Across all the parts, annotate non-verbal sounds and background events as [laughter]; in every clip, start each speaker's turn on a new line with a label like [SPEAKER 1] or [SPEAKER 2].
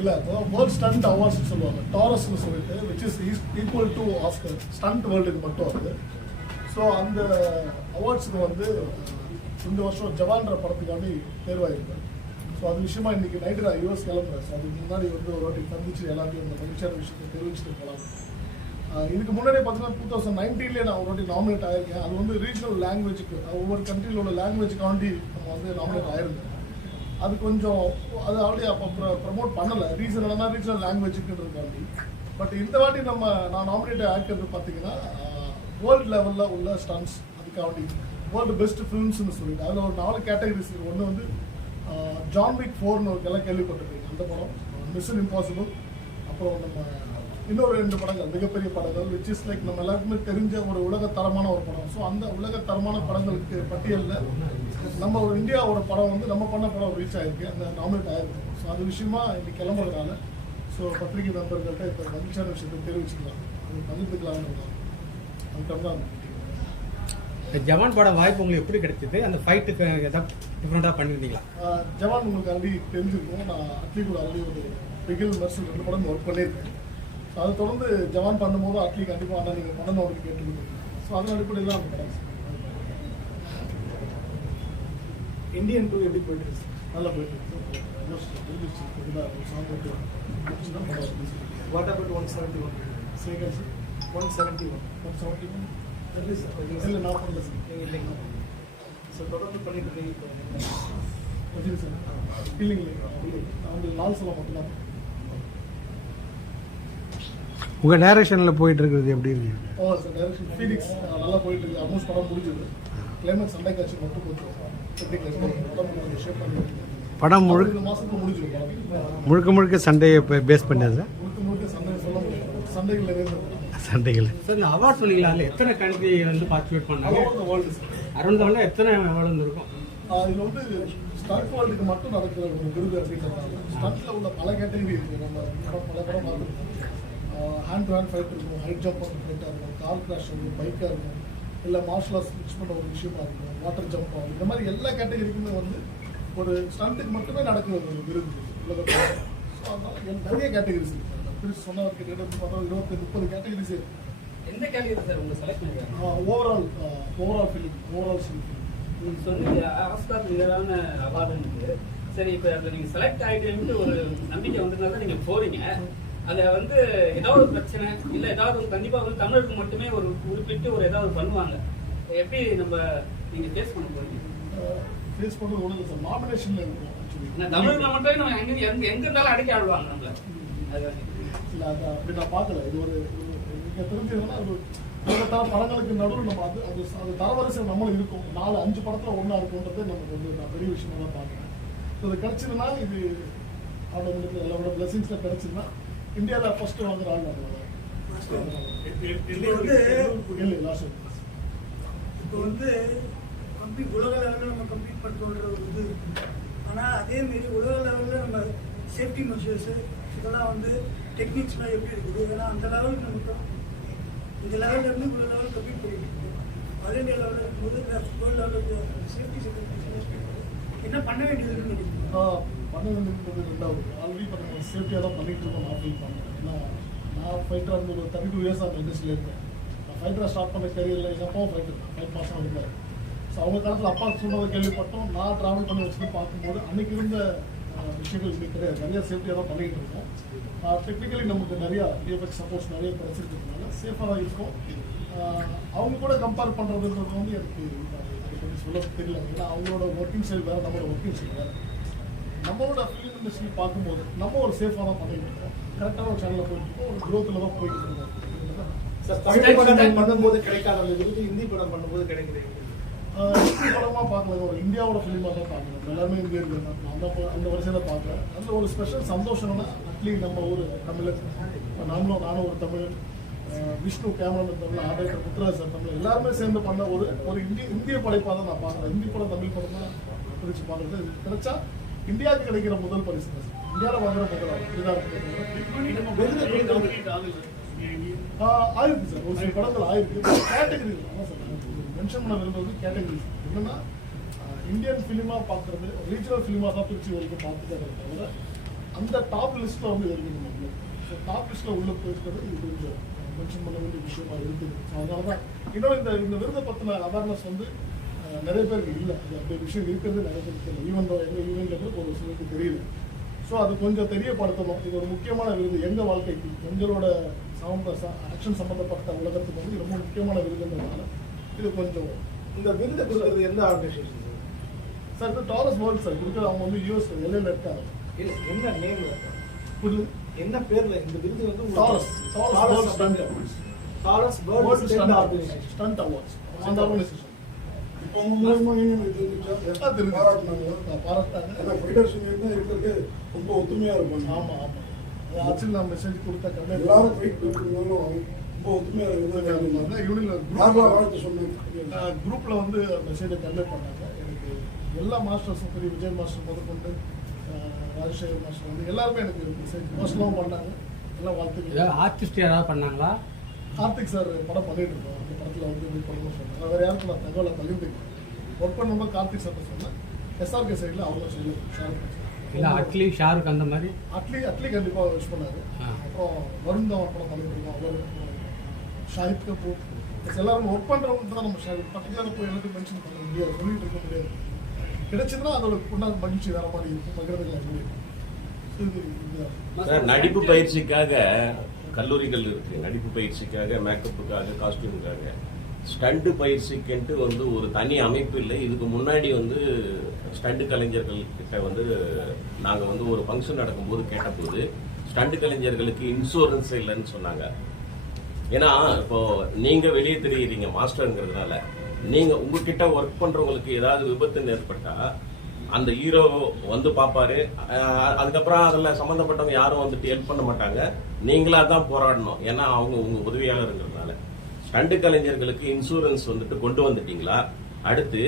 [SPEAKER 1] இல்ல world stunt awards சொல்லுவாங்க. டாரஸ்னு சொல்லிட்டு which is equal to Oscar stunt வேர்ல்டுக்கு மட்டும் அது. ஸோ அந்த அவார்ட்ஸுக்கு வந்து இந்த வருஷம் ஜவான்ற படத்துக்காண்டி தேர்வாயிருக்கேன் ஸோ அது விஷயமா இன்னைக்கு நைட்டு நான் யூஎஸ் கிளம்புறேன். ஸோ அதுக்கு முன்னாடி வந்து ஒரு வாட்டி சந்திச்சு எல்லாத்தையும் அந்த மகிழ்ச்சியான விஷயத்தை தெரிவிச்சுட்டு போகலாம். இதுக்கு முன்னாடி பார்த்தீங்கன்னா டூ தௌசண்ட் நைன்டீன்லேயே நான் ஒரு வாட்டி நாமினேட் ஆயிருக்கேன். அது வந்து ரீஜனல் லாங்குவேஜுக்கு ஒவ்வொரு கண்ட்ரியில் உள்ள லாங்குவேஜ்க்காண்டி நம்ம வந்து நாமினேட் ஆயிருந்தேன். அது கொஞ்சம் அது ஆல்ரெடி அப்போ ப்ரமோட் பண்ணலை. ரீசன் தான் ரீஜனல் லாங்குவேஜுக்குன்றதுக்காண்டி பட் இந்த வாட்டி நம்ம நான் நாமினேட் ஆக்கிறது பார்த்தீங்கன்னா வேர்ல்டு லெவலில் உள்ள ஸ்டன்ஸ் அதுக்காண்டி வேர்ல்டு பெஸ்ட் ஃபிலிம்ஸ்னு சொல்லிட்டு அதில் ஒரு நாலு கேட்டகரிஸ் இருக்குது ஒன்று வந்து ஜான் விக் ஃபோர்னு ஒரு எல்லாம் கேள்விப்பட்டிருக்கீங்க. அந்த படம் மிஷன் இம்பாசிபிள் அப்புறம் நம்ம இன்னொரு ரெண்டு படங்கள் மிகப்பெரிய படங்கள் விச் இஸ் லைக் நம்ம எல்லாருக்குமே தெரிஞ்ச ஒரு உலக தரமான ஒரு படம். ஸோ அந்த உலக தரமான படங்களுக்கு பட்டியலில் நம்ம ஒரு இந்தியாவோட படம் வந்து நம்ம பண்ண படம் ரீச் ஆயிருக்கு. அந்த நாமினேட் ஆயிருக்கு. ஸோ அது விஷயமா இன்னைக்கு கிளம்புறதுனால ஸோ பத்திரிகை நண்பர்கள்ட்ட இப்போ மகிழ்ச்சியான விஷயத்தை தெரிவிச்சுக்கலாம். அது பகிர்ந்துக்கலாம்னு அதுக்காக தான்
[SPEAKER 2] ஜவான் பட வாய்ப்பு உங்களுக்கு எப்படி கிடைச்சது? அந்த ஃபைட்டுக்கு ஏதாவது டிஃப்ரெண்டாக பண்ணியிருந்தீங்களா
[SPEAKER 1] ஜவான் உங்களுக்கு ஆல்ரெடி தெரிஞ்சிருக்கும். நான் அட்லி கூட ஆல்ரெடி ஒரு பிகில் மெர்சல் ரெண்டு படம் ஒர்க் பண்ணியிருக்கேன். அதை தொடர்ந்து ஜவான் பண்ணும்போது அட்லி கண்டிப்பாக ஆனால் நீங்கள் பண்ணணும் அப்படின்னு கேட்டுருக்கீங்க ஸோ அதன் அடிப்படையில் தான் அந்த படம்
[SPEAKER 3] இந்தியன் டூ எப்படி போயிட்டு இருக்கு
[SPEAKER 1] நல்லா போயிட்டு இருக்கு Almost முடிஞ்சிருச்சு. இதுதான் ஒரு song போட்டு முடிச்சுன்னா படம் release ஆயிடுச்சு.
[SPEAKER 3] What about one seventy one one seventy one
[SPEAKER 1] 171.
[SPEAKER 3] Release
[SPEAKER 1] இல்லை, நான் பண்ணல சார்.
[SPEAKER 3] நீங்கள் இல்லைங்க ஸோ தொடர்ந்து பண்ணிட்டு இருக்கீங்க இப்போ
[SPEAKER 1] வச்சிரு சார். இல்லைங்க, இல்லைங்க. நான் வந்து லால் சலாம் மட்டும்தான்.
[SPEAKER 4] உங்கள் டைரக்ஷனில் போயிட்டு இருக்கிறது எப்படி இருக்கு?
[SPEAKER 1] ஓ சார் டைரக்ஷன் ஃபீனிக்ஸ் நல்லா போயிட்டு இருக்கு ஆல்மோஸ்ட் படம் முடிஞ்சது. கிளைமேட் சண்டை காட்சி மட்டும் கொஞ்சம். படம் கொஞ்சம் ஷேப் பண்ணி
[SPEAKER 4] படம் முழு
[SPEAKER 1] பதினஞ்சு மாசத்துக்கு முடிஞ்சிடும்
[SPEAKER 4] முழுக்க முழுக்க சண்டையை பேஸ் பண்ணது
[SPEAKER 1] முழுக்க முழுக்க சண்டை சொல்ல முடியாது. சண்டைகள் நிறைய
[SPEAKER 4] சண்டைகள்
[SPEAKER 2] சார் இந்த அவார்ட் சொன்னீங்களா? அதில் எத்தனை கண்ட்ரி வந்து பார்ட்டிசிபேட் பண்ணாங்க?
[SPEAKER 1] வேர்ல்டு
[SPEAKER 2] அரௌண்ட் தான் எத்தனை அவார்டு இருக்கும்?
[SPEAKER 1] இது வந்து ஸ்டண்ட் வேர்ல்டுக்கு மட்டும் நடக்கிற ஒரு விருது அப்படின்றதால ஸ்டண்ட்ல உள்ள பல கேட்டகரி இருக்கு நம்ம படம் பல படம் பார்த்துருக்கோம். ஹேண்ட் டு ஹேண்ட் ஃபைட் இருக்கும் ஹைட் ஜம்ப் பண்ணுற ஃபைட்டாக இருக்கும் கார் கிராஷ் இருக்கும் பைக்காக இருக்கும் இல்லை மார்ஷல் ஆர்ட்ஸ் மிக்ஸ் பண்ண ஒரு விஷயமா இருக்கும் வாட்டர் ஜம்ப் ஆகும் இந்த மாதிரி எல்லா கேட்டகரிக்குமே வந்து ஒரு ஸ்டண்ட்டுக்கு மட்டுமே நடக்கிற ஒரு விருது. உலகத்தில். ஸோ அதனால நிறைய கேட்டகரிஸ் இருக்கு. பிரிச்சு சொன்னவருக்கு கிட்ட பார்த்தா இருபத்தி முப்பது கேட்டகரிஸ் இருக்கு.
[SPEAKER 5] எந்த கேட்டகரி சார் உங்க செலக்ட் பண்ணிருக்காங்க?
[SPEAKER 1] Overall overall film overall film
[SPEAKER 5] நீங்க சொன்னீங்க ஆஸ்கார் நிகரான அவார்டு சரி இப்போ அதில் நீங்க செலக்ட் ஆயிட்டு ஒரு நம்பிக்கை வந்ததுனால நீங்க போறீங்க. அதை வந்து ஏதாவது ஒரு பிரச்சனை இல்லை ஏதாவது ஒரு கண்டிப்பா வந்து தமிழருக்கு மட்டுமே ஒரு குறிப்பிட்டு ஒரு ஏதாவது பண்ணுவாங்க. எப்படி நம்ம நீங்க ஃபேஸ் பண்ண போறீங்க?
[SPEAKER 1] ஃபேஸ் பண்ணுறது ஒன்றும் இல்லை சார் நாமினேஷனில் இருக்கும் ஆக்சுவலி
[SPEAKER 5] தமிழ்ல மட்டும் நம்ம எங்க எங்க எங்க இருந்தாலும் அடக்கி ஆடுவாங்க நம்மள. அது
[SPEAKER 1] இல்லை அது அப்படி நான் பார்க்கல. இது ஒரு நீங்கள் தெரிஞ்சதுன்னா அது உலகத்தர படங்களுக்கு நடுவில் நம்ம அது அது அது தரவரிசை நம்மளும் இருக்கும். நாலு அஞ்சு படத்தில் ஒன்றா இருக்குன்றது நமக்கு வந்து நான் பெரிய விஷயமா தான் பார்க்குறேன். ஸோ இது கிடச்சதுன்னா இது ஆட்டோமேட்டிக் எல்லாரோட பிளெஸிங்ஸில் கிடச்சதுன்னா இந்தியாவில் ஃபஸ்ட்டு வாங்குற ஆள்
[SPEAKER 3] இப்போ வந்து
[SPEAKER 6] கம்ப்ளீட் உலக லெவலில் நம்ம கம்ப்ளீட் பண்ணுறோன்ற ஒரு இது ஆனால் அதே மாரி உலக லெவலில் நம்ம சேஃப்டி மெஷர்ஸு இதெல்லாம் வந்து டெக்னிக்ஸ்லாம் எப்படி இருக்குது? ஏன்னா அந்த லெவலுக்கு நமக்கு இந்த லெவலில் இருந்து உலக லெவல் கம்ப்ளீட் பண்ணிட்டு இருக்கோம். ஆல் இண்டியா லெவலில் இருக்கும்போது வேர்ல்டு லெவலில் சேஃப்டி செக்யூரிட்டி என்ன பண்ண வேண்டியது இருக்குன்னு
[SPEAKER 1] பண்ண வேண்டியது ரெண்டாவது. ஆல்ரெடி இப்போ நம்ம சேஃப்டியாக தான் பண்ணிகிட்டு இருக்கோம் நான் ஃபீல் பண்ணுறேன் ஏன்னா நான் ஃபைட்டராக இருந்து ஒரு தேர்ட்டி டூ இயர்ஸ் அந்த இண்டஸ்ட்ரியில் இருக்கேன் நான் ஃபைட்டராக ஸ்டார்ட் பண்ண கரியரில் எங்கள் அப்பாவும் ஃபைட்டர் ஃபைட் மாதம் இருக்காரு ஸோ அவங்க காலத்தில் அப்பா சொன்னதை கேள்விப்பட்டோம். நான் ட்ராவல் பண்ணி வச்சுட்டு பார்க்கும்போது அன்றைக்கி இருந்த விஷயங்கள் இன்னைக்கு கிடையாது. நிறைய சேஃப்டியாக தான் பண்ணிகிட்டு இருக்கோம். டெக்னிக்கலி நமக்கு நிறையா டிஎஃப்எக்ஸ் சப்போர்ட்ஸ் நிறைய கிடச்சிருக்கிறதுனால சேஃபாக தான் இருக்கும். அவங்க கூட கம்பேர் பண்ணுறதுன்றது வந்து எனக்கு சொல்ல தெரியல. ஏன்னா அவங்களோட ஒர்க்கிங் ஸ்டைல் வேறு நம்மளோட ஒர்க்கிங் ஸ்டைல் வேறு. நம்மளோட ஃபிலிம் இண்டஸ்ட்ரி பார்க்கும்போது நம்ம ஒரு சேஃபாக தான் பண்ணிட்டு இருக்கோம். கரெக்டான ஒரு சேனலில் போயிட்டு இருக்கோம். ஒரு க்ரோத்தில் தான் போயிட்டு இருக்கோம்.
[SPEAKER 3] சார் தமிழ் படங்கள் பண்ணும்போது கிடைக்காத விருது ஹிந்தி படம் பண்ணும்போது கிடைக்குது
[SPEAKER 1] ஆஹ் ஹிந்தி படமாக பார்க்கல. ஒரு இந்தியாவோட ஃபிலிமாக தான் பார்க்குறேன் எல்லாருமே இங்கே இருக்கு. அந்த அந்த வரிசையில் பார்க்குறேன் அதில் ஒரு ஸ்பெஷல் சந்தோஷம்னா அட்லீஸ்ட் நம்ம ஊர் தமிழர். இப்போ நாமளும் நானும் ஒரு தமிழன் Vishnu cameraman Tamil editor Muthuraj sir Tamil எல்லாருமே சேர்ந்து பண்ண ஒரு ஒரு இந்திய இந்திய படைப்பாக தான் நான் பார்க்குறேன். ஹிந்தி படம் தமிழ் படம் தான் பிரித்து பார்க்குறது இது கிடைச்சா இந்தியாவுக்கு கிடைக்கிற முதல் பரிசு இந்தியாவில் வாங்குற முதல் ஆயிருக்கு சார். ஒரு சில படங்கள் ஆயிருக்கு. கேட்டகரி அதான் சார். மென்ஷன் பண்ண விரும்புறது கேட்டகரிஸ் என்னன்னா இந்தியன் ஃபிலிமா பார்க்கறது ரீஜனல் ஃபிலிமா தான் பிரிச்சு வரைக்கும் பார்த்துக்கிறத தவிர அந்த டாப் லிஸ்ட்ல வந்து இருக்குது ஸோ டாப் லிஸ்ட்ல உள்ள போயிருக்கிறது இது கொஞ்சம் மென்ஷன் பண்ண வேண்டிய விஷயமா இருக்குது. அதனால தான் இன்னும் இந்த இந்த விருதை பற்றின அவேர்னஸ் வந்து நிறைய பேருக்கு இல்லை. அப்படி விஷயம் இருக்கிறது நிறைய பேருக்கு தெரியல ஈவன் தான் எங்கள் ஈவெண்ட்ல ஒரு சிலருக்கு தெரியல. ஸோ அது கொஞ்சம் தெரியப்படுத்தணும். இது ஒரு முக்கியமான விருது. எங்கள் வாழ்க்கைக்கு எங்களோட சமந்த ஆக்ஷன் சம்மந்தப்பட்ட உலகத்துக்கு வந்து ரொம்ப முக்கியமான விருதுன்றதுனால இது கொஞ்சம்
[SPEAKER 3] இந்த விருதை கொடுக்கறது எந்த ஆர்கனைசேஷன்
[SPEAKER 1] சார் இது டாரஸ் வேர்ல்ட் சார் கொடுக்குறது அவங்க வந்து யூஎஸ் எல்லையில் இருக்காங்க.
[SPEAKER 3] இல்ல என்ன நேம்ல
[SPEAKER 1] புரியுது
[SPEAKER 3] என்ன பேர்ல இந்த விருது வந்து
[SPEAKER 1] Taurus world stunt
[SPEAKER 3] Taurus
[SPEAKER 1] world stunt organisation stunt awards அந்த ஆர்கனைசேஷன்
[SPEAKER 7] இப்போ உங்க மூலமா நீங்க இது தெரிஞ்சுச்சா?
[SPEAKER 1] எல்லாம் தெரிஞ்சு
[SPEAKER 7] பாராட்டுனாங்களா?
[SPEAKER 1] நான் பாராட்டாங்க
[SPEAKER 7] ஏன்னா fighters union தான் இருக்கிறதுக்கு ரொம்ப ஒத்துமையா இருப்பாங்க.
[SPEAKER 1] ஆமா ஆமா. அது ஆக்சுவலி நான் மெசேஜ் கொடுத்த கண்ணே
[SPEAKER 7] எல்லாரும் fight பண்ணிருந்தாலும் ரொம்ப ஒத்துமையா இருக்கிறது
[SPEAKER 1] யூனியன்
[SPEAKER 7] வாழ்த்து சொன்னாங்க?
[SPEAKER 1] குரூப்ல வந்து மெசேஜை கன்வே பண்ணாங்க. எனக்கு எல்லா மாஸ்டர்ஸும் பெரிய விஜய் மாஸ்டர் முதற்கொண்டு ராஜசேகர் மாஸ்டர் வந்து எல்லாருமே எனக்கு மெசேஜ் பர்சனலாகவும் பண்ணாங்க. எல்லாம் வாழ்த்துக்கள்.
[SPEAKER 2] ஆர்டிஸ்ட் யாராவது பண்ணாங்களா?
[SPEAKER 1] கார்த்திக் சார் படம் பண்ணிட்டு இருக்கோம் அந்த படத்தில் வந்து பண்ணணும்னு சொன்னாங்க வேற யாருக்கும் நான் தகவலை பகிர்ந்துக்கிறேன் ஒர்க் பண்ணும்போது கார்த்திக் சார் சொன்னேன் எஸ்ஆர்கே சைடில் அவங்க சொல்லி
[SPEAKER 2] இல்ல அட்லி ஷாருக் அந்த மாதிரி?
[SPEAKER 1] அட்லி அட்லி கண்டிப்பாக விஷ் பண்ணாரு. அப்புறம் வருண் தான் படம் அவர் ஷாஹித் கபூர். எல்லாரும் ஒர்க் பண்ணுறவங்க தான் நம்ம ஷாஹித் பர்டிகுலராக போய் எல்லாத்தையும் மென்ஷன் பண்ண முடியாது. சொல்லிட்டு இருக்க முடியாது. கிடைச்சதுன்னா அதோட உண்டான மகிழ்ச்சி வேற மாதிரி இருக்கும். பகிர்ந்துக்கலாம் முடியும்
[SPEAKER 8] நடிப்பு பயிற்சிக்காக கல்லூரிகள் இருக்கு. நடிப்பு பயிற்சிக்காக மேக்கப்புக்காக காஸ்டியூமுக்காக ஸ்டண்ட் பயிற்சிக்குன்ட்டு வந்து ஒரு தனி அமைப்பு இல்லை. இதுக்கு முன்னாடி வந்து ஸ்டண்ட் கலைஞர்கள் கிட்ட வந்து நாங்கள் வந்து ஒரு ஃபங்க்ஷன் நடக்கும்போது கேட்டபோது ஸ்டண்ட் கலைஞர்களுக்கு இன்சூரன்ஸ் இல்லைன்னு சொன்னாங்க. ஏன்னா இப்போ நீங்க வெளியே தெரியுறீங்க மாஸ்டருங்கிறதுனால நீங்க உங்ககிட்ட ஒர்க் பண்றவங்களுக்கு ஏதாவது விபத்து ஏற்பட்டா அந்த ஹீரோ வந்து பார்ப்பாரு அதுக்கப்புறம் அதில் சம்மந்தப்பட்டவங்க யாரும் வந்துட்டு ஹெல்ப் பண்ண மாட்டாங்க. நீங்களா தான் போராடணும். ஏன்னா அவங்க உங்க உதவியாளருங்கிறதுனால. ஸ்டண்ட் கலைஞர்களுக்கு இன்சூரன்ஸ் வந்துட்டு கொண்டு வந்துட்டீங்களா? அடுத்து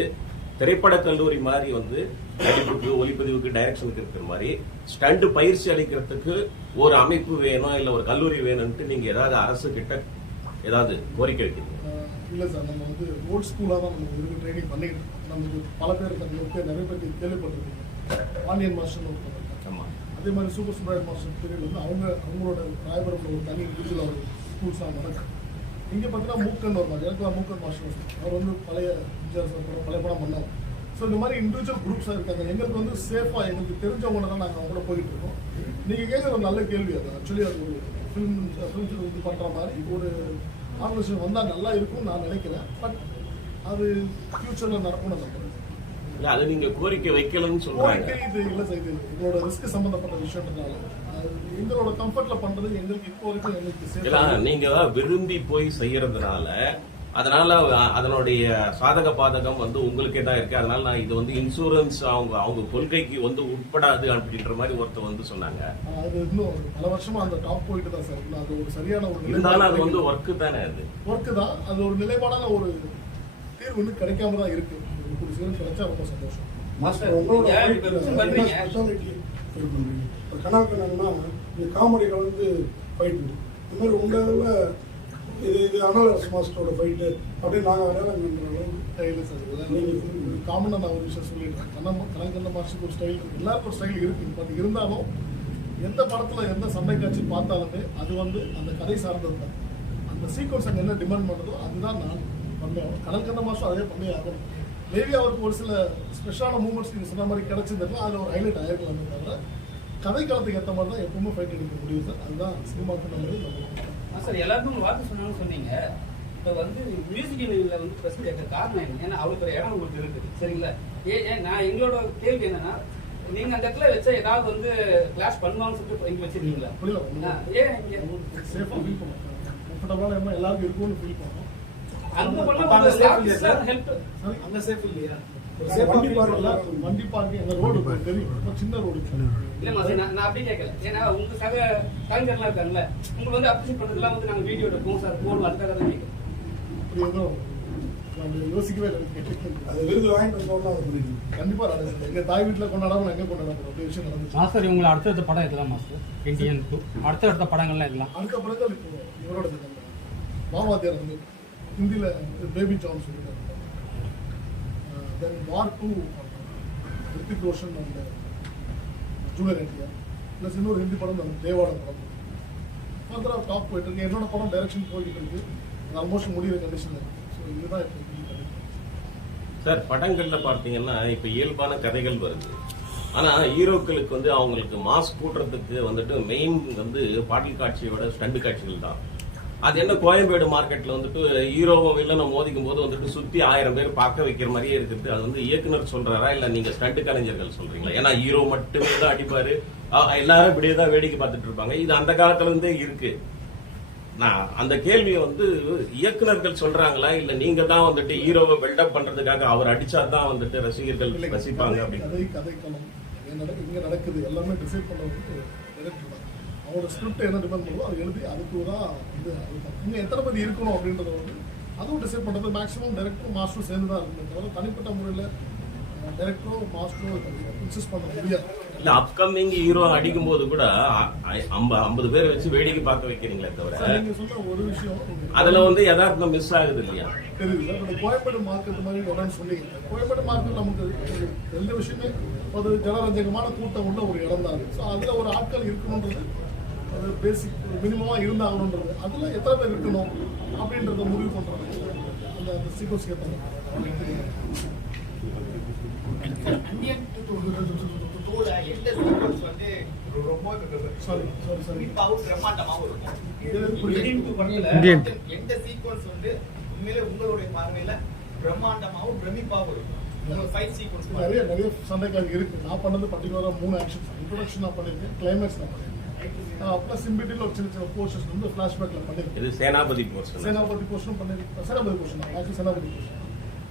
[SPEAKER 8] திரைப்பட கல்லூரி மாதிரி வந்து நடிப்புக்கு ஒளிப்பதிவுக்கு டைரக்ஷனுக்கு இருக்கிற மாதிரி ஸ்டண்ட் பயிற்சி அளிக்கிறதுக்கு ஒரு அமைப்பு வேணும் இல்ல ஒரு கல்லூரி வேணும்ட்டு நீங்க ஏதாவது அரசு கிட்ட ஏதாவது கோரிக்கை வைக்கிறீங்க?
[SPEAKER 1] இல்ல சார் நம்ம வந்து ஓல்ட் ஸ்கூலாக தான் நம்ம இதுக்கு ட்ரைனிங் இருக்கோம். நமக்கு பல பேர் நமக்கு நிறைய பேருக்கு கேள்விப்பட்டிருக்கீங்க பாண்டியன் மாஸ்டர்னு ஒரு இருக்காங்க
[SPEAKER 8] ஆமா.
[SPEAKER 1] அதே மாதிரி சூப்பர் சுப்ராயன் மாஸ்டர் பீரியட் வந்து அவங்க அவங்களோட ராயபுரம்ல ஒரு தனி இண்டிவிஜுவல் ஒரு ஸ்கூல்ஸ் தான் நடக்கும் இங்கே பார்த்தீங்கன்னா மூக்கன் வருவார் எனக்குலாம் மூக்கன் மாஸ்டர் அவர் வந்து பழைய விஜய் படம் பழைய படம் பண்ணார். ஸோ இந்த மாதிரி இண்டிவிஜுவல் குரூப்ஸாக இருக்காங்க. எங்களுக்கு வந்து சேஃபாக எங்களுக்கு தெரிஞ்சவங்க தான் நாங்கள் அவங்க கூட போயிட்டு இருக்கோம். நீங்கள் கேட்குற ஒரு நல்ல கேள்வி அது. ஆக்சுவலி அது ஒரு ஃபிலிம் ஃபிலிம் இது பண்ணுற மாதிரி ஒரு ஆர்கனைசேஷன் வந்தால் நல்லா இருக்கும்னு நான் நினைக்கிறேன். பட் அது ஃப்யூச்சரில் நடக்கணும் நம்ம
[SPEAKER 8] இல்ல அது நீங்க கோரிக்கை வைக்கலன்னு சொல்றாங்க.
[SPEAKER 1] இது இல்லை சார் இது எங்களோட ரிஸ்க் சம்மந்தப்பட்ட விஷயம்ன்றதுனால. அது எங்களோட கம்ஃபர்ட்ல பண்றது எங்களுக்கு இப்போ வரைக்கும் எங்களுக்கு.
[SPEAKER 8] நீங்க விரும்பி போய் செய்யறதுனால அதனால அதனுடைய சாதக பாதகம் வந்து உங்களுக்கே தான் இருக்கு. அதனால நான் இது வந்து இன்சூரன்ஸ் அவங்க அவங்க கொள்கைக்கு வந்து உட்படாது அப்படின்ற மாதிரி ஒருத்தர் வந்து சொன்னாங்க.
[SPEAKER 1] அது இன்னும் பல வருஷமா அந்த டாப் போயிட்டு தான் சார். அது ஒரு சரியான ஒரு
[SPEAKER 8] இருந்தாலும் அது வந்து ஒர்க்கு தானே அது?
[SPEAKER 1] ஒர்க்கு தான். அது ஒரு நிலைப்பாடான ஒரு தீர்வு கிடைக்காம தான் இருக்கு. சீரம் கிடைச்சா ரொம்ப சந்தோஷம்.
[SPEAKER 7] மாஸ்டர், உங்களோட speciality feel பண்றீங்க? இப்ப கனவு கண்ணன்னா, இந்த comedy கலந்து fight. இந்த மாதிரி உங்க இதுல இது இது அனாலஸ் மாஸ்டரோட ஃபைட் அப்படியே நாங்க அடையாளம் கண்டுற அளவுக்கு
[SPEAKER 1] இல்லை சார் இது காமனாக நான் ஒரு விஷயம் சொல்லிடுறேன் கண்ணம் கணக்கண்ட மாஸ்டருக்கு ஒரு ஸ்டைல் இருக்கு. எல்லாருக்கும் ஒரு ஸ்டைல் இருக்கு. பட் இருந்தாலும் எந்த படத்துல எந்த சண்டை காட்சி பார்த்தாலுமே அது வந்து அந்த கதை சார்ந்தது தான். அந்த சீக்வன்ஸ் அங்கே என்ன டிமாண்ட் பண்ணுறதோ அதுதான் நான் பண்ணேன் கடல் கண்ட மாஸ்டர் அதே பண்ணி ஆகணும். மேபி அவருக்கு ஒரு சில ஸ்பெஷலான மூமெண்ட்ஸ் நீங்கள் சொன்ன மாதிரி கிடைச்சிருந்தா அதில் ஒரு ஹைலைட் ஆயிருக்கலாமே தவிர கதை காலத்துக்கு ஏற்ற மாதிரி தான் எப்பவுமே ஃபைட் எடுக்க முடியும் சார். அதுதான் சினிமாவுக்கு நல்லது நம்ம
[SPEAKER 5] சார் எல்லாருக்கும் ஒரு வார்த்தை சொன்னாங்கன்னு சொன்னீங்க. இப்போ வந்து மியூசிக் யூனியன்ல வந்து பிரச்சனை கேட்க காரணம் என்ன? ஏன்னா ஒரு இடம் உங்களுக்கு இருக்குது சரிங்களா? ஏ ஏன் நான் எங்களோட கேள்வி என்னன்னா நீங்க அந்த இடத்துல வச்சா ஏதாவது வந்து கிளாஸ் பண்ணுவாங்கன்னு சொல்லிட்டு இங்க வச்சிருக்கீங்களா?
[SPEAKER 1] புரியல
[SPEAKER 5] ஏன் இங்க?
[SPEAKER 1] சேஃபாக ஃபீல் பண்ணுவோம் கம்ஃபர்டபுளான எல்லாருக்கும் இருக்கும்னு ஃபீல் பண்ணுவோம்
[SPEAKER 5] அங்க சார்
[SPEAKER 3] சார்?
[SPEAKER 5] ஹெல்ப்
[SPEAKER 3] அங்க சேஃப் இல்லையா?
[SPEAKER 1] வண்டி எங்க ரோடு தெரியும் ரொம்ப சின்ன ரோடு
[SPEAKER 5] இல்ல சார் நான் நான் அப்படி கேட்கல ஏன்னா உங்க சக கலைஞர்லாம் இருக்காங்கல்ல உங்களுக்கு வந்து அப்ரிஷியேட் பண்றதுலாம் வந்து நாங்க வீடியோ எடுப்போம் சார் போடுவோம் அதுக்காக தான் கேட்கறேன்
[SPEAKER 1] அப்படி எதுவும் யோசிக்கவே
[SPEAKER 7] அது விருது வாங்கிட்டு வந்தோம்னா அது புரியுது.
[SPEAKER 1] கண்டிப்பா நடந்துச்சு எங்க தாய் வீட்டுல கொண்டாடாம எங்க கொண்டாட போறோம் அப்படி விஷயம் நடந்துச்சு.
[SPEAKER 2] மாஸ்டர் இவங்களை அடுத்தடுத்த படம் இதெல்லாம் மாஸ்டர் இந்தியன் டூ அடுத்தடுத்த படங்கள்லாம் இதெல்லாம்
[SPEAKER 1] அதுக்கு பிறகு இப்போ இவரோட மாவாத்தியார் வந்து ஹிந்தியில் பேபி ஜான் சொல்லிட்டு then War two Hrithik Roshan and junior NTR plus இன்னொரு ஹிந்தி படம் தான் தேவாட படம். ஃபர்தராக டாப் போயிட்டு இருக்கு. என்னோட படம் டைரக்ஷன் போயிட்டு இருக்கு. ஆல்மோஸ்ட் முடிகிற கண்டிஷனில் இருக்கு. ஸோ இதுதான் இப்போ
[SPEAKER 8] சார் படங்களில் பார்த்தீங்கன்னா இப்போ இயல்பான கதைகள் வருது. ஆனால் ஹீரோக்களுக்கு வந்து அவங்களுக்கு மாஸ் கூட்டுறதுக்கு வந்துட்டு மெயின் வந்து பாடல் காட்சியோட ஸ்டண்ட் காட்சிகள் தான். அது என்ன கோயம்பேடு மார்க்கெட்ல வந்துட்டு ஹீரோவும் வில்லனும் மோதிக்கும் போது வந்துட்டு சுத்தி ஆயிரம் பேர் பார்க்க வைக்கிற மாதிரியே இருக்குது. அது வந்து இயக்குனர் சொல்றாரா? இல்ல நீங்க ஸ்டண்ட் கலைஞர்கள் சொல்றீங்களா? ஏன்னா ஹீரோ மட்டுமே தான் அடிப்பாரு. எல்லாரும் இப்படியே தான் வேடிக்கை பார்த்துட்டு இருப்பாங்க. இது அந்த காலத்துல இருந்தே இருக்கு. நான் அந்த கேள்வியை வந்து இயக்குனர்கள் சொல்றாங்களா? இல்ல நீங்க தான் வந்துட்டு ஹீரோவை பில்டப் பண்றதுக்காக அவர் அடிச்சாதான் வந்துட்டு ரசிகர்கள் ரசிப்பாங்க அப்படின்னு?
[SPEAKER 1] இங்க நடக்குது. எல்லாமே டிசைட் பண்றது தான் அவரோட ஸ்கிரிப்ட் என்ன டிபெண்ட் பண்ணுதோ அதை எழுதி அதுக்கு தான் இது இன்னும் எத்தனை பேர் இருக்கணும் அப்படின்றத வந்து அதுவும் டிசைட் பண்றது மேக்ஸிமம் டைரக்டரும் மாஸ்டரும் சேர்ந்து தான் இருக்கணும் தவிர தனிப்பட்ட முறையில் டைரக்டரும் மாஸ்டரும் இன்சிஸ்ட் பண்ண முடியாது.
[SPEAKER 8] இல்ல அப்கமிங் ஹீரோ அடிக்கும் போது கூட ஐம்பது பேர் வச்சு வேடிக்கை பார்க்க வைக்கிறீங்களே தவிர
[SPEAKER 1] நீங்க சொன்ன ஒரு விஷயம்
[SPEAKER 8] அதுல வந்து யதார்த்தம் மிஸ் ஆகுது இல்லையா?
[SPEAKER 1] தெரியுது கோயம்பேடு மார்க்கெட் மாதிரி உடனே சொன்னீங்க கோயம்பேடு மார்க்கெட் நமக்கு எந்த விஷயமே ஒரு ஜனரஞ்சகமான கூட்டம் உள்ள ஒரு இடம் தான் ஸோ அதில் ஒரு ஆட்கள் இருக்கணுன்றது அது பேசிக் மினிமமாக இருந்தாகணுன்றது அதில் எத்தனை பேர் இருக்கணும் அப்படின்றத முடிவு பண்ணுறாங்க அந்த அந்த சீக்வன்ஸ்
[SPEAKER 3] டூல எந்த சீக்வன்ஸ் வந்து உண்மையிலே உங்களுடைய பார்வையில பிரம்மாண்டமாகவும் பிரமிப்பாகவும் இருக்கும்.
[SPEAKER 1] நிறைய நிறைய சண்டைக்காக இருக்கு. நான் பண்ணது பர்டிகுலராக மூணு ஆக்ஷன் இன்ட்ரோடக்ஷன் நான் பண்ணியிருக்கேன். கிளைமேக்ஸ் நான் பண்ணியிருக்கேன். ப்ளஸ் இம்பிட்டியில் ஒரு சின்ன சின்ன போர்ஷன்ஸ் வந்து ஃப்ளாஷ்பேக்கில் பண்ணியிருக்கேன்
[SPEAKER 8] இது சேனாபதி போர்ஷன்
[SPEAKER 1] சேனாபதி போர்ஷனும் பண்ணிருக்கேன் Senapathi portion actually Senapathi portion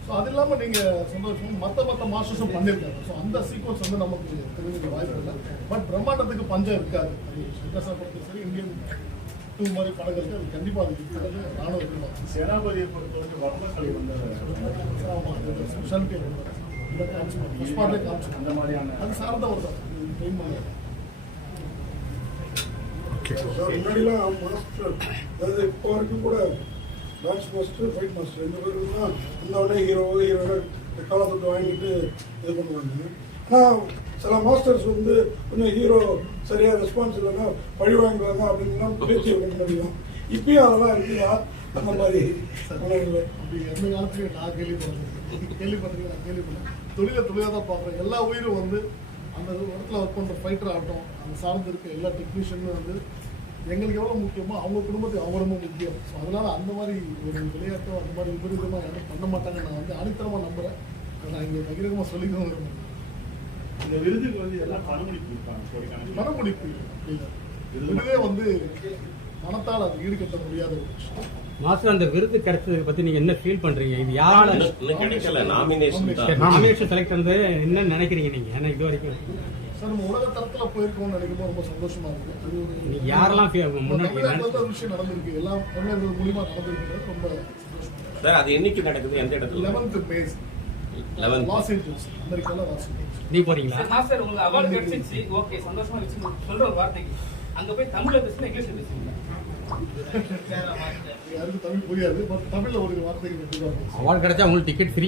[SPEAKER 1] so அது இல்லாமல் நீங்கள் சந்தோஷம் மற்ற மற்ற மாஸ்டர்ஸும் பண்ணியிருக்காங்க ஸோ அந்த சீக்வன்ஸ் வந்து நமக்கு தெரிஞ்சுக்க வாய்ப்பு இல்லை. பட் பிரம்மாண்டத்துக்கு பஞ்சம் இருக்காது. அது வித்தியாச படத்துக்கு சரி இந்தியன் டூ மாதிரி படங்களுக்கு அது கண்டிப்பாக அது இருக்கிறது நானும் எதிர்பார்க்கிறேன்
[SPEAKER 7] சேனாபதியை பொறுத்தவரைக்கும் வர்மக்கலை வந்து
[SPEAKER 1] ஸ்பெஷாலிட்டி
[SPEAKER 7] அந்த மாதிரியான
[SPEAKER 1] அது சார்ந்தவர் தான் ட்ரெயின் பண்ணி
[SPEAKER 7] சார் முன்னாடிலாம் மாஸ்டர் அதாவது இப்போ வரைக்கும் கூட டான்ஸ் மாஸ்டர் ஃபைட் மாஸ்டர் ரெண்டு பேரும் தான் இந்த உடனே ஹீரோ ஹீரோட காலத்தொட்டு வாங்கிட்டு இது பண்ணுவாங்க. ஆனால் சில மாஸ்டர்ஸ் வந்து கொஞ்சம் ஹீரோ சரியா ரெஸ்பான்ஸ் இல்லைன்னா பழி வாங்குறாங்க அப்படின்லாம் பேச்சு வைக்க முடியும் இப்பயும் அதெல்லாம் இருக்குதா? அந்த மாதிரி
[SPEAKER 1] எந்த காலத்துலையும் நான் கேள்விப்பட்டிருக்கேன் கேள்விப்பட்டிருக்கேன் நான் கேள்விப்பட்டேன் தொழிலை தொழிலாக தான் பார்க்குறேன். எல்லா உயிரும் வந்து அந்த இடத்துல ஒர்க் பண்ணுற ஃபைட்டர் ஆகட்டும் அந்த சார்ந்து இருக்க எல்லா டெக்னீஷியனும் வந்து எங்களுக்கு எவ்வளோ முக்கியமோ அவங்க குடும்பத்துக்கு அவங்க ரொம்ப முக்கியம். ஸோ அதனால அந்த மாதிரி ஒரு விளையாட்டோ அந்த மாதிரி விபரீதமாக யாரும் பண்ண மாட்டாங்க நான் வந்து அடித்தரமாக நம்புகிறேன் அதை நான் இங்கே பகிரங்கமாக சொல்லிக்கவும் விரும்புகிறேன்
[SPEAKER 7] இந்த விருதுக்கு வந்து எல்லாம் பணமுடிப்பு
[SPEAKER 1] இல்லை. விருதே வந்து மனத்தால் அது ஈடுகட்ட முடியாத ஒரு விஷயம்.
[SPEAKER 2] மாஸ்டர் அந்த விருது கிடைச்சதை பத்தி நீங்க என்ன ஃபீல் பண்றீங்க? இது யாரால
[SPEAKER 8] கிடைக்கல நாமினேஷன் தான்.
[SPEAKER 2] நாமினேஷன் செலக்ட் வந்து என்ன நினைக்கிறீங்க நீங்க? ஏன்னா இது வரைக்கும்
[SPEAKER 1] சார் நம்ம உலக தரத்தில் போயிருக்கோம்னு நினைக்கும்போது ரொம்ப சந்தோஷமா இருக்கு. அது ஒரு
[SPEAKER 2] நீங்க யாரெல்லாம்
[SPEAKER 1] தமிழ்நாட்டில் ஒரு விஷயம் நடந்திருக்கு. எல்லாம் தமிழர்கள் மூலியமா நடந்திருக்கிறது ரொம்ப
[SPEAKER 8] சார் அது என்னைக்கு நடக்குது? எந்த இடத்துல?
[SPEAKER 1] Eleventh May
[SPEAKER 8] 11th.
[SPEAKER 1] Los Angeles அமெரிக்கால லாஸ் ஏஞ்சல்ஸ்
[SPEAKER 2] நீ போறீங்களா?
[SPEAKER 5] சரி, மாஸ்டர் உங்களுக்கு அவார்டு கிடைச்சிச்சு ஓகே சந்தோஷமா வச்சு சொல்ற ஒரு வார்த்தைக்கு. அங்க போய் தமிழ்ல பேசுனா இங்கிலீஷ்ல பேசுவீங்க. [laughs]
[SPEAKER 1] யாருக்கும் தமிழ் புரியாது பட் தமிழ்ல ஒரு பேசுவேன்.
[SPEAKER 2] அவார்டு கிடைச்சா உங்களுக்கு டிக்கெட் ஃப்ரீ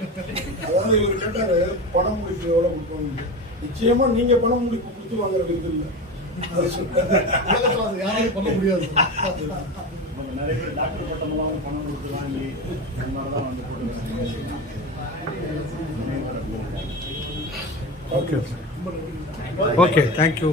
[SPEAKER 2] [laughs]
[SPEAKER 7] அதாவது இவர் கேட்டாரு பணம் முடிப்பு எவ்வளவு கொடுப்பாங்க நிச்சயமா நீங்க பணம் முடிப்பு கொடுத்து வாங்குற விருது இல்லை
[SPEAKER 1] பண்ண முடியாது. சார்.
[SPEAKER 7] நம்ம நிறைய பேர் டாக்டர் பட்டமெல்லாம் பணம் கொடுத்து வாங்கி அந்த மாதிரி தான் வந்து போட்டு
[SPEAKER 4] ஓகே ஓகே தேங்க்யூ